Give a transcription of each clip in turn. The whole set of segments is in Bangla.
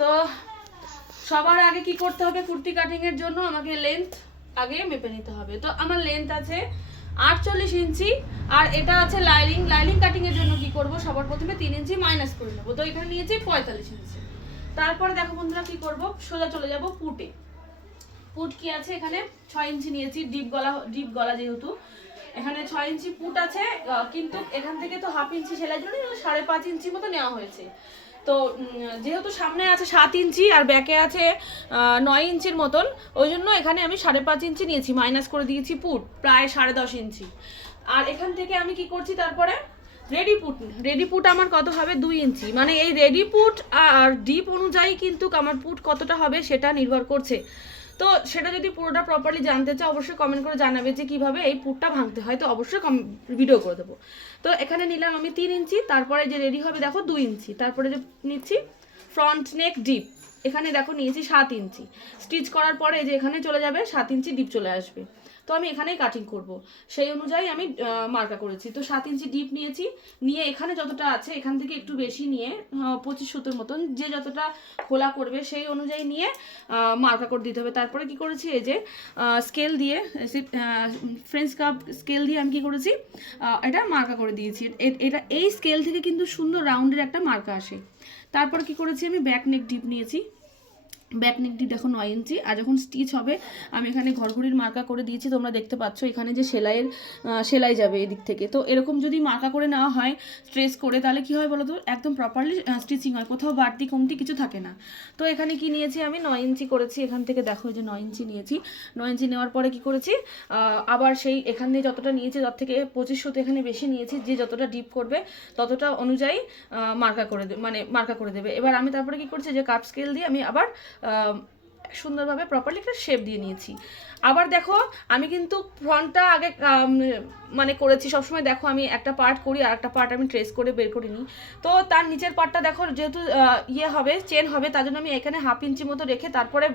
তো সবার আগে কি করতে হবে, কুর্তি কাটিং এর জন্য আমাকে লেন্থ আগে মেপে নিতে হবে। তো আমার লেন্থ আছে 48 ইঞ্চি, আর এটা আছে লাইনিং। লাইনিং কাটিং এর জন্য কি করব, সবার প্রথমে 3 ইঞ্চি মাইনাস করে নেব। তো এখানে নিয়েছি 45 ইঞ্চি। তারপরে দেখো বন্ধুরা কি করব, সোজা চলে যাব পুটে। পুট কি আছে, এখানে 6 ইঞ্চি নিয়েছি, ডিপ গলা যেহেতু এখানে 6 ইঞ্চি পুট আছে, কিন্তু এখান থেকে তো হাফ ইঞ্চি সেলাইয়ের জন্য 5.5 ইঞ্চি মতো নেওয়া হয়েছে। তো যেহেতু সামনে আছে 7 ইঞ্চি আর ব্যাকে আছে 9 ইঞ্চির মতন, ওই জন্য এখানে আমি 5.5 ইঞ্চি নিয়েছি, মাইনাস করে দিয়েছি পুট প্রায় 10.5 ইঞ্চি। আর এখান থেকে আমি কি করছি, তারপরে রেডি পুট আমার কত হবে, 2 ইঞ্চি। মানে এই রেডি পুট আর ডিপ অনুযায়ী কিন্তু আমার পুট কতটা হবে সেটা নির্ভর করছে। তো সেটা যদি পুরোটা প্রপারলি জানতে চাও অবশ্যই কমেন্ট করে জানাবে যে কিভাবে এই পুটটা ভাঙতে হয়, তো অবশ্যই ভিডিও করে দেবো। তো এখানে নিলাম আমি 3 ইঞ্চি, তারপরে যে রেডি হবে দেখো 2 ইঞ্চি, তারপরে যে নিচ্ছি ফ্রন্ট নেক ডিপ, এখানে দেখো নিয়েছি 7 ইঞ্চি। স্টিচ করার পরে যে এখানে চলে যাবে 7 ইঞ্চি ডিপ চলে আসবে। তো আমি এখানেই কাটিং করব, সেই অনুযায়ী আমি মার্কা করেছি। তো 7 ইঞ্চি ডিপ নিয়েছি, নিয়ে এখানে যতটা আছে এখান থেকে একটু বেশি নিয়ে 25 সুতোর মতন, যে যতটা খোলা করবে সেই অনুযায়ী নিয়ে মার্কা করে দিতে হবে। তারপরে কি করেছি, এই যে স্কেল দিয়ে, ফ্রেঞ্চ কাপ স্কেল দিয়ে আমি কি করেছি, এটা মার্কা করে দিয়েছি। এটা এই স্কেল থেকে কিন্তু সুন্দর রাউন্ডের একটা মার্কা আসে। তারপর কি করেছি, আমি ব্যাক নেক ডিপ নিয়েছি। ব্যাক নেকটি দেখো 9 ইঞ্চি। আর যখন স্টিচ হবে আমি এখানে ঘরঘড়ির মার্কা করে দিয়েছি, তোমরা দেখতে পাচ্ছ এখানে যে সেলাই যাবে এদিক থেকে। তো এরকম যদি মার্কা করে নেওয়া হয় স্ট্রেস করে, তাহলে কি হয় বলো তো, একদম প্রপারলি স্টিচিং হয়, কোথাও বাড়তি কমতি কিছু থাকে না। তো এখানে কি নিয়েছি, আমি 9 ইঞ্চি করেছি। এখান থেকে দেখো যে 9 ইঞ্চি নিয়েছি। 9 ইঞ্চি নেওয়ার পরে কি করেছি, আবার সেই এখান থেকে যতটা নিয়েছি তার থেকে 25 সুতো এখানে বেশি নিয়েছি, যে যতটা ডিপ করবে ততটা অনুযায়ী মার্কা করে দেবে। এবার আমি তারপরে কি করছি, যে কাপ স্কেল দিয়ে আমি আবার সুন্দরভাবে প্রপারলি একটা শেপ দিয়ে নিয়েছি। আবার দেখো আমি কিন্তু ফ্রন্টটা আগে করেছি সবসময়। দেখো আমি একটা পার্ট করি আর একটা পার্ট আমি ট্রেস করে বের করে নিই। তো তার নিচের পার্টটা দেখো যেহেতু হবে, চেন হবে, তার জন্য আমি এখানে হাফ ইঞ্চি মতো রেখে তারপরে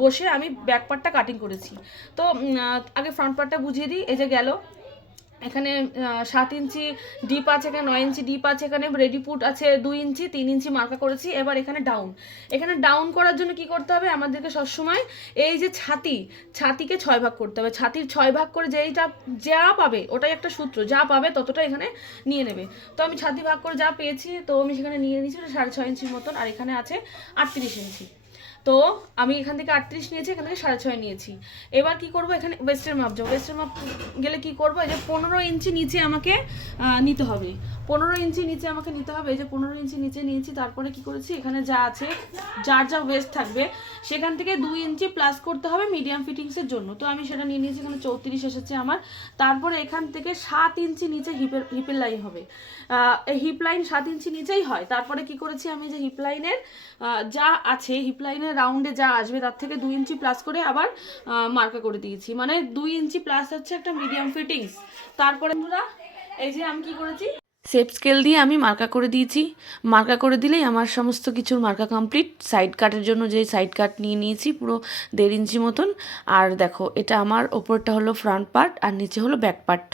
বসে আমি ব্যাক পার্টটা কাটিং করেছি। তো আগে ফ্রন্ট পার্টটা বুঝিয়ে দিই। এই যে গেল, এখানে 7 ইঞ্চি ডিপ আছে, এখানে 9 ইঞ্চি ডিপ আছে, এখানে রেডি পুট আছে 2 ইঞ্চি, 3 ইঞ্চি মার্কা করেছি। এবার এখানে ডাউন করার জন্য কি করতে হবে, আমাদেরকে সবসময় এই যে ছাতিকে 6 ভাগ করতে হবে। ছাতির 6 ভাগ করে যেইটা যা পাবে, ওটাই একটা সূত্র, যা পাবে ততটা এখানে নিয়ে নেবে। তো আমি ছাতি ভাগ করে যা পেয়েছি তো আমি সেখানে নিয়ে নিয়েছি 6.5 ইঞ্চির মতন, আর এখানে আছে 38 ইঞ্চি। তো আমি এখান থেকে 38 নিয়েছি, এখান থেকে 6.5 নিয়েছি। এবার কি করব, এখানে ওয়েস্টের মাপ যাবো। ওয়েস্টের মাপ গেলে কি করবো, এই যে 15 ইঞ্চি নিচে আমাকে নিতে হবে। 15 ইঞ্চি নিচে আমাকে নিতে হবে। এই যে 15 ইঞ্চি নিচে নিয়েছি। তারপরে কি করেছি, এখানে যা আছে, যার যা ওয়েস্ট থাকবে সেখান থেকে 2 ইঞ্চি প্লাস করতে হবে মিডিয়াম ফিটিংসের জন্য। তো আমি সেটা নিয়ে নিয়েছি, এখানে 34 এসেছে আমার। তারপরে এখান থেকে 7 ইঞ্চি নিচে হিপের লাইন হবে। এই হিপ লাইন 7 ইঞ্চি নিচেই হয়। তারপরে কি করেছি, আমি যে হিপ লাইনের যা আছে, হিপ লাইনের রাউন্ডে যা আসবে তার থেকে 2 ইঞ্চি প্লাস করে আবার মার্কা করে দিয়েছি। মানে 2 ইঞ্চি প্লাস হচ্ছে একটা মিডিয়াম ফিটিংস। তারপরে এই যে আমি কি করেছি, শেপ স্কেল দিয়ে আমি মার্কা করে দিয়েছি। মার্কা করে দিলেই আমার সমস্ত কিছুর মার্কা কমপ্লিট। সাইড কাটের জন্য যে সাইড কাট নিয়ে নিয়েছি পুরো 1.5 ইঞ্চি মতন। আর দেখো এটা আমার ওপরটা হলো ফ্রন্ট পার্ট আর নিচে হলো ব্যাক পার্ট।